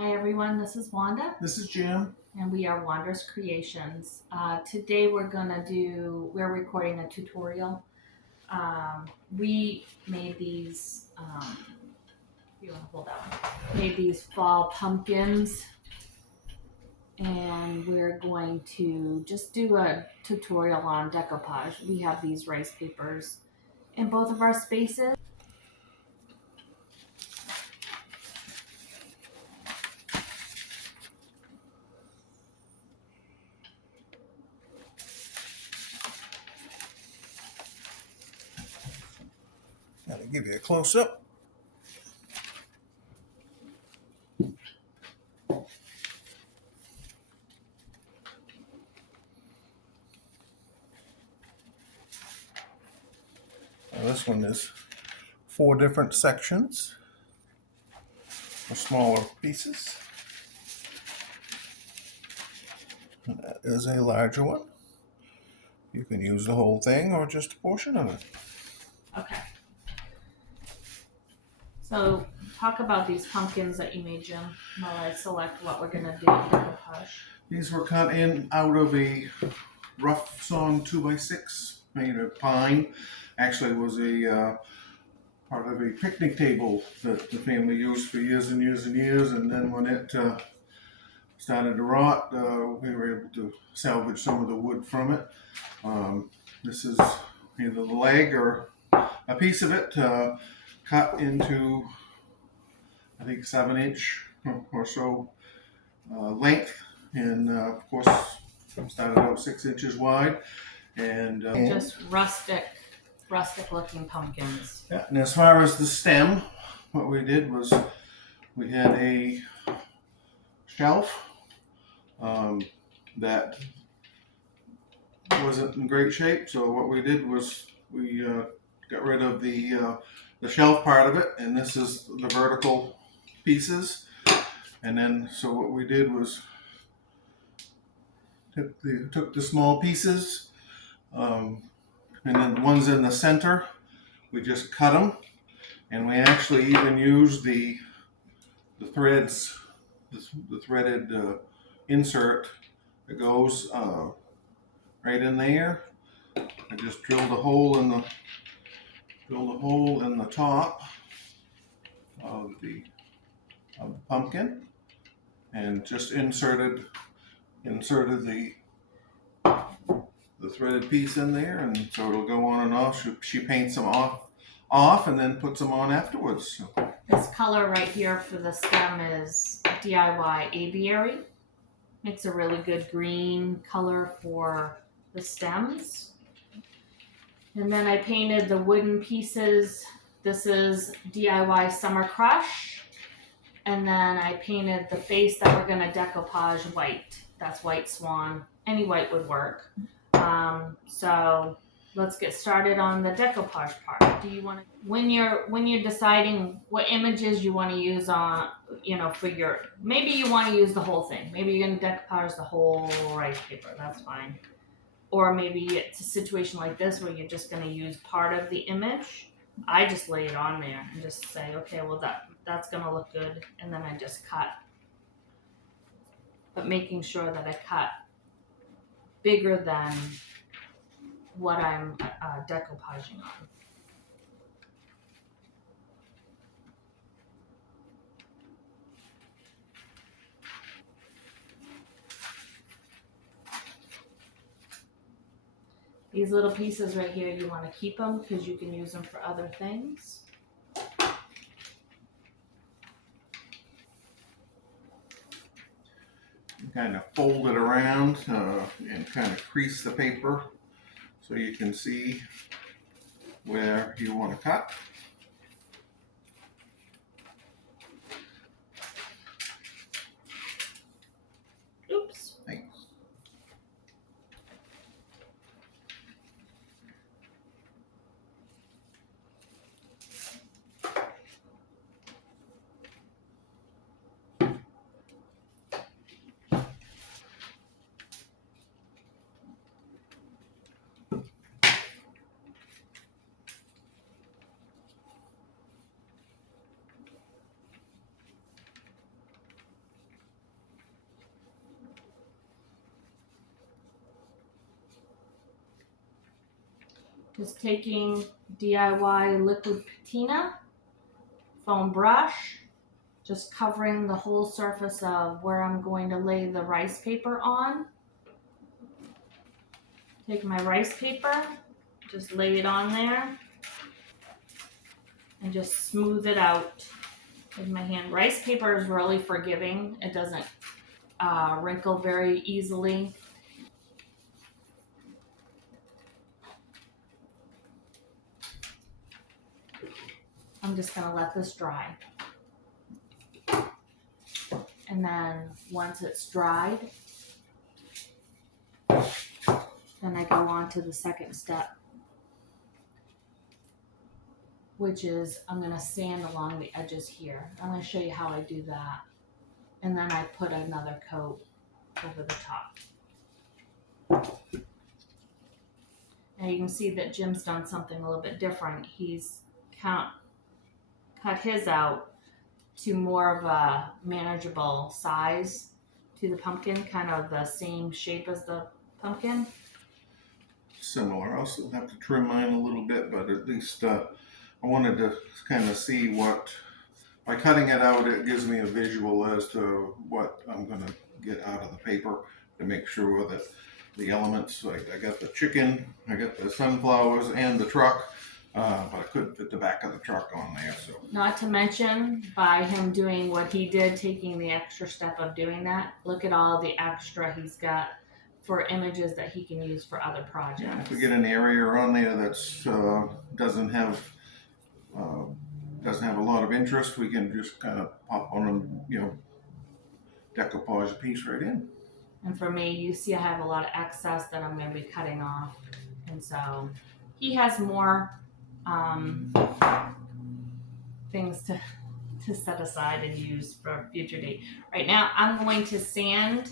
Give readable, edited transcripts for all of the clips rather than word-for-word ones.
Hi everyone, this is Wanda This is Jim. and we are Wanda's Creations. Today we're recording a tutorial. We made these, if you want to hold that one, made these fall pumpkins and we're going to just do a tutorial on decoupage. We have these rice papers in both of our spaces. Gotta give you a close up. Now this one is 4 different sections for smaller pieces. And that is a larger one. You can use the whole thing or just a portion of it. Okay. So talk about these pumpkins that you made, Jim, while I select what we're gonna do with decoupage. These were cut out of a rough sawn 2x6 made of pine. Actually, it was a part of a picnic table that the family used for years and years and years. And then when it started to rot, we were able to salvage some of the wood from it. This is either the leg or a piece of it cut into, I think, 7-inch or so length, and of course started out 6 inches wide. And just rustic looking pumpkins. Yeah, and as far as the stem, what we did was we had a shelf that wasn't in great shape. So what we did was we got rid of the shelf part of it, and this is the vertical pieces. And then so what we did was took the small pieces, and then the ones in the center, we just cut them, and we actually even used the threads, the threaded insert that goes right in there. I just drilled a hole in the top of the pumpkin, and just inserted the threaded piece in there, and so it'll go on and off. She paints them off and then puts them on afterwards. So. This color right here for the stem is DIY Aviary. It's a really good green color for the stems. And then I painted the wooden pieces. This is DIY Summer Crush. And then I painted the face that we're gonna decoupage white. That's White Swan. Any white would work. So let's get started on the decoupage part. Do you want to, when you're deciding what images you want to use on, for your, maybe you want to use the whole thing. Maybe you're going to decoupage the whole rice paper. That's fine. Or maybe it's a situation like this where you're just going to use part of the image. I just lay it on there and just say, okay, well that's going to look good, and then I just cut. But making sure that I cut bigger than what I'm decoupaging on. These little pieces right here, you want to keep them because you can use them for other things. Kind of fold it around and kind of crease the paper so you can see where you want to cut. Oops. Thanks. Just taking DIY liquid patina, foam brush, just covering the whole surface of where I'm going to lay the rice paper on. Take my rice paper, just lay it on there, and just smooth it out with my hand. Rice paper is really forgiving. It doesn't wrinkle very easily. I'm just gonna let this dry. And then once it's dried, then I go on to the second step, which is I'm gonna sand along the edges here. I'm gonna show you how I do that. And then I put another coat over the top. Now you can see that Jim's done something a little bit different. He's cut his out to more of a manageable size to the pumpkin, kind of the same shape as the pumpkin. Similar. I'll still have to trim mine a little bit, but at least I wanted to kind of see what, by cutting it out, it gives me a visual as to what I'm going to get out of the paper to make sure that the elements, like I got the chicken, I got the sunflowers and the truck, but I couldn't fit the back of the truck on there. So Not to mention, by him doing what he did, taking the extra step of doing that, look at all the extra he's got for images that he can use for other projects. yeah, if we get an area on there that's doesn't have a lot of interest, we can just kind of pop on them, decoupage a piece right in. And for me, you see I have a lot of excess that I'm going to be cutting off. And so he has more things to set aside and use for a future date. Right now, I'm going to sand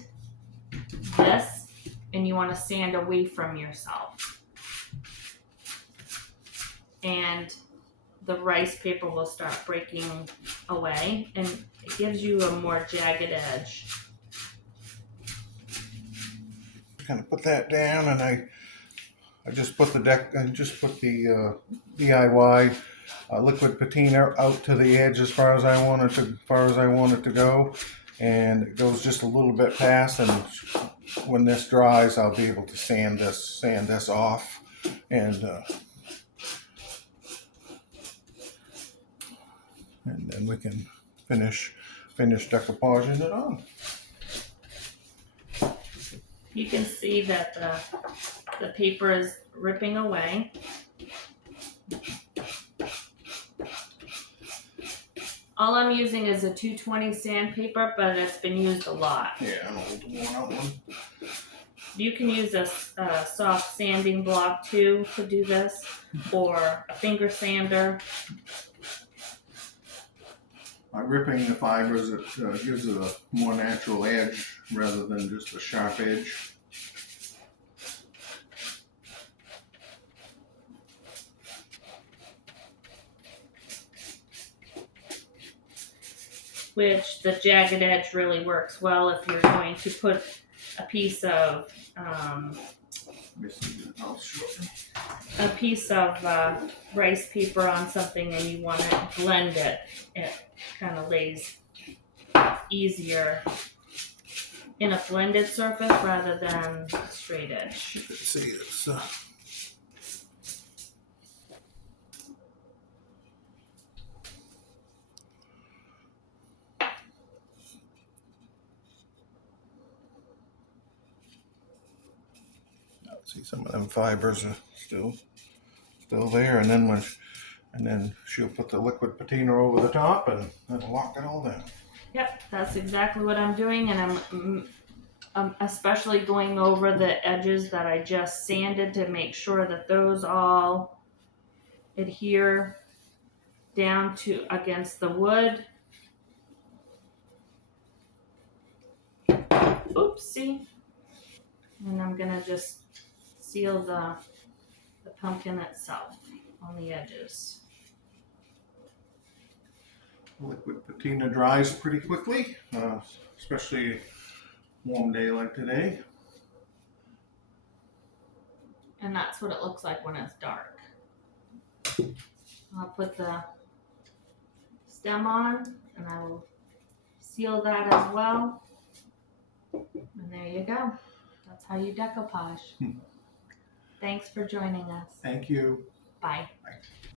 this, and you want to sand away from yourself. And the rice paper will start breaking away, and it gives you a more jagged edge. Kind of put that down, and I just put the DIY liquid patina out to the edge as far as I want it to go, and it goes just a little bit past. And when this dries, I'll be able to sand this off, and then we can finish decoupaging it on. You can see that the paper is ripping away. All I'm using is a 220 sandpaper, but it's been used a lot. Yeah, an old worn out one. You can use a soft sanding block too to do this, or a finger sander. By ripping the fibers, it gives it a more natural edge rather than just a sharp edge. Which the jagged edge really works well if you're going to put a piece of rice paper on something and you want to blend it. It kind of lays easier in a blended surface rather than a straight edge. You can see it's see some of them fibers are still there, and then she'll put the liquid patina over the top, and that'll lock it all down. Yep, that's exactly what I'm doing, and I'm especially going over the edges that I just sanded to make sure that those all adhere down to against the wood. Oopsie. And I'm gonna just seal the pumpkin itself on the edges. Liquid patina dries pretty quickly, especially a warm day like today. And that's what it looks like when it's dark. I'll put the stem on and I will seal that as well. And there you go. That's how you decoupage. Thanks for joining us. Thank you. Bye. Bye.